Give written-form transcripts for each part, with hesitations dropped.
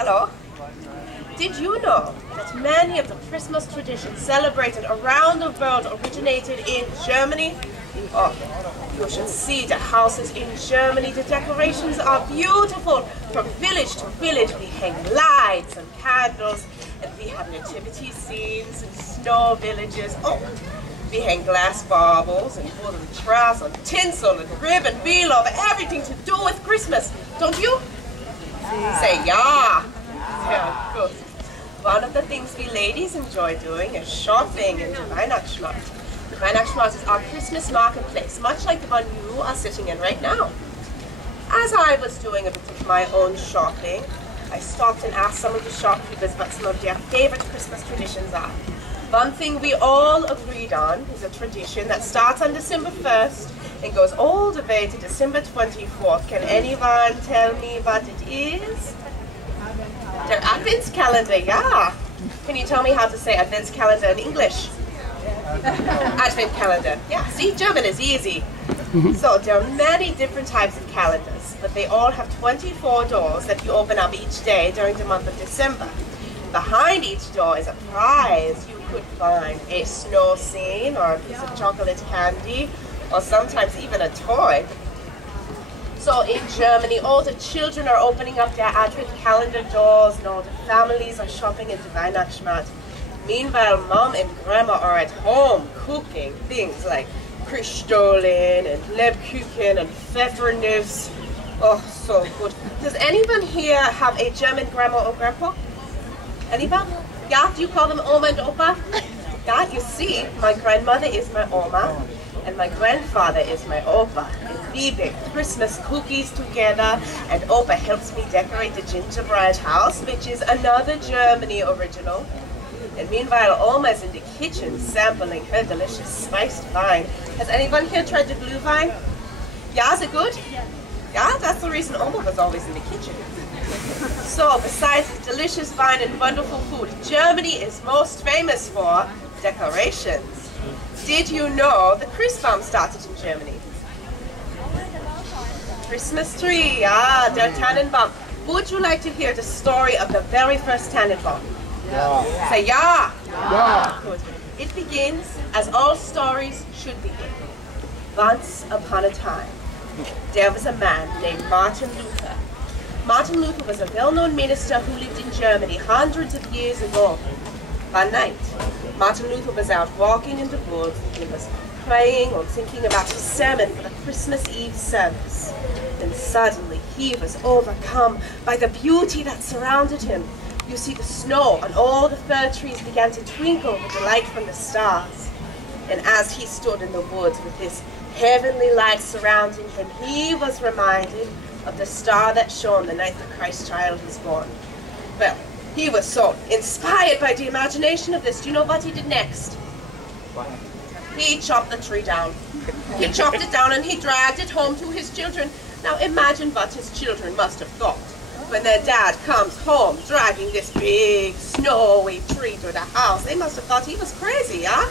hello. Did you know that many of the Christmas traditions celebrated around the world originated in Germany? Oh, you should see the houses in Germany. The decorations are beautiful. From village to village, we hang lights and candles, and we have nativity scenes and snow villages. Oh, we hang glass baubles and wooden troughs and tinsel and ribbon. We love everything to do with Christmas, don't you? Say yeah. Yeah, good. One of the things we ladies enjoy doing is shopping in the Weihnachtsmarkt. The Weihnachtsmarkt is our Christmas marketplace, much like the one you are sitting in right now. As I was doing a bit of my own shopping, I stopped and asked some of the shopkeepers what some of their favorite Christmas traditions are. One thing we all agreed on is a tradition that starts on December 1st and goes all the way to December 24th. Can anyone tell me what it is? The Advents calendar, yeah. Can you tell me how to say Advents calendar in English? Advent calendar. Yeah, see, German is easy. So there are many different types of calendars, but they all have 24 doors that you open up each day during the month of December. Behind each door is a prize. You could find a snow scene or a piece of chocolate candy, or sometimes even a toy. So in Germany, all the children are opening up their Advent calendar doors and all the families are shopping in the Weihnachtsmarkt. Meanwhile, Mom and Grandma are at home cooking things like Christstollen and Lebkuchen and Pfeffernuss. Oh, so good. Does anyone here have a German grandma or grandpa? Anyone? Yeah, do you call them Oma and Opa? Yeah, you see, my grandmother is my Oma and my grandfather is my Opa. And we bake Christmas cookies together, and Opa helps me decorate the gingerbread house, which is another Germany original. And meanwhile, Oma's in the kitchen sampling her delicious spiced wine. Has anyone here tried the blue wine? Yeah, is it good? Yeah, that's the reason Oma was always in the kitchen. So, besides delicious wine and wonderful food, Germany is most famous for decorations. Did you know the Christbaum started in Germany? Christmas tree, der Tannenbaum. Would you like to hear the story of the very first Tannenbaum? Yeah. Say yeah. Yeah. Good. It begins as all stories should begin. Once upon a time, there was a man named Martin Luther. Martin Luther was a well-known minister who lived in Germany hundreds of years ago. One night, Martin Luther was out walking in the woods. He was praying or thinking about his sermon for the Christmas Eve service. Then suddenly he was overcome by the beauty that surrounded him. You see, the snow on all the fir trees began to twinkle with the light from the stars. And as he stood in the woods with this heavenly light surrounding him, he was reminded of the star that shone the night the Christ child was born. Well, he was so inspired by the imagination of this. Do you know what he did next? He chopped the tree down. He chopped it down and he dragged it home to his children. Now imagine what his children must have thought when their dad comes home dragging this big snowy tree to the house. They must have thought he was crazy, huh?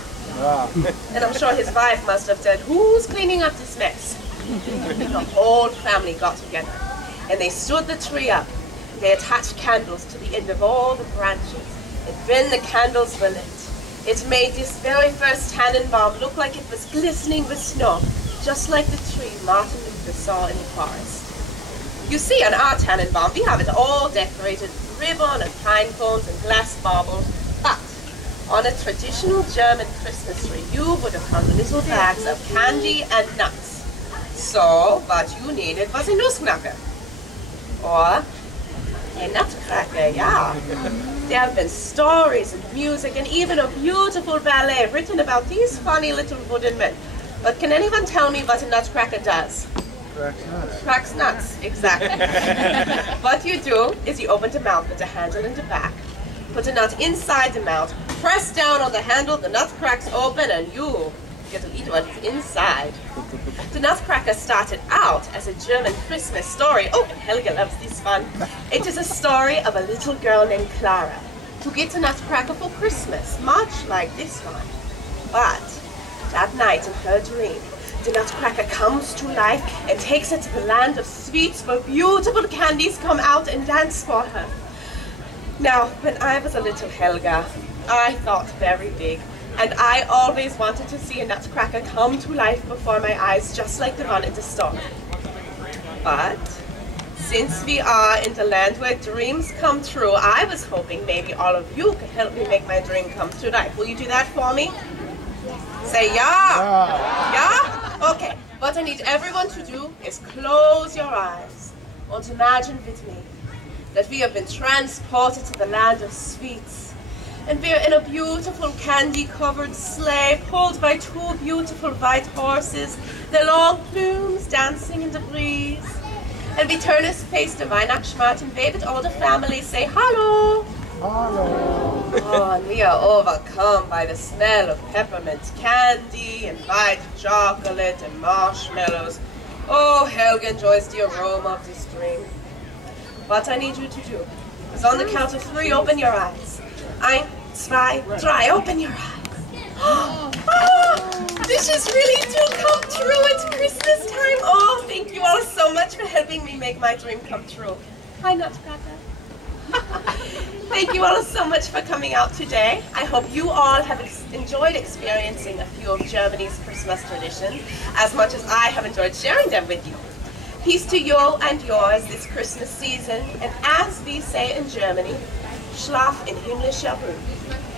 And I'm sure his wife must have said, "Who's cleaning up this mess?" The whole family got together and they stood the tree up. They attached candles to the end of all the branches, and when the candles were lit, it made this very first Tannenbaum look like it was glistening with snow, just like the tree Martin Luther saw in the forest. You see, on our Tannenbaum, we have it all decorated with ribbon and pine cones and glass baubles, but on a traditional German Christmas tree, you would have found little bags of candy and nuts. So, what you needed was a Nussknacker, or a nutcracker, yeah. There have been stories and music and even a beautiful ballet written about these funny little wooden men. But can anyone tell me what a nutcracker does? Cracks nuts. Cracks nuts, exactly. What you do is you open the mouth with the handle in the back, put the nut inside the mouth, press down on the handle, the nut cracks open, and you get to eat what is inside. The Nutcracker started out as a German Christmas story. Oh, and Helga loves this one. It is a story of a little girl named Clara who gets a nutcracker for Christmas, much like this one. But that night in her dream, the Nutcracker comes to life and takes her to the land of sweets where beautiful candies come out and dance for her. Now, when I was a little Helga, I thought very big, and I always wanted to see a nutcracker come to life before my eyes, just like the one in the story. But since we are in the land where dreams come true, I was hoping maybe all of you could help me make my dream come to life. Will you do that for me? Say yeah. Yeah? Okay. What I need everyone to do is close your eyes and imagine with me that we have been transported to the land of sweets, and we are in a beautiful candy-covered sleigh pulled by two beautiful white horses, their long plumes dancing in the breeze. And we turn his face to Weihnachtsmarkt and wave at all the family, say hello. Hello. Oh, and we are overcome by the smell of peppermint candy and white chocolate and marshmallows. Oh, Helga enjoys the aroma of this dream. What I need you to do is on the count of 3, open your eyes. 1, 2, 3, open your eyes. Oh, this is really to come true. It's Christmas time. Oh, thank you all so much for helping me make my dream come true. Hi, Nutcracker. Thank you all so much for coming out today. I hope you all have enjoyed experiencing a few of Germany's Christmas traditions as much as I have enjoyed sharing them with you. Peace to you and yours this Christmas season, and as we say in Germany, Schlaf in himmlischer Ruhe.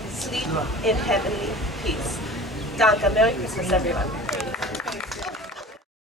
Sleep in heavenly peace. Danke. Merry Christmas, everyone.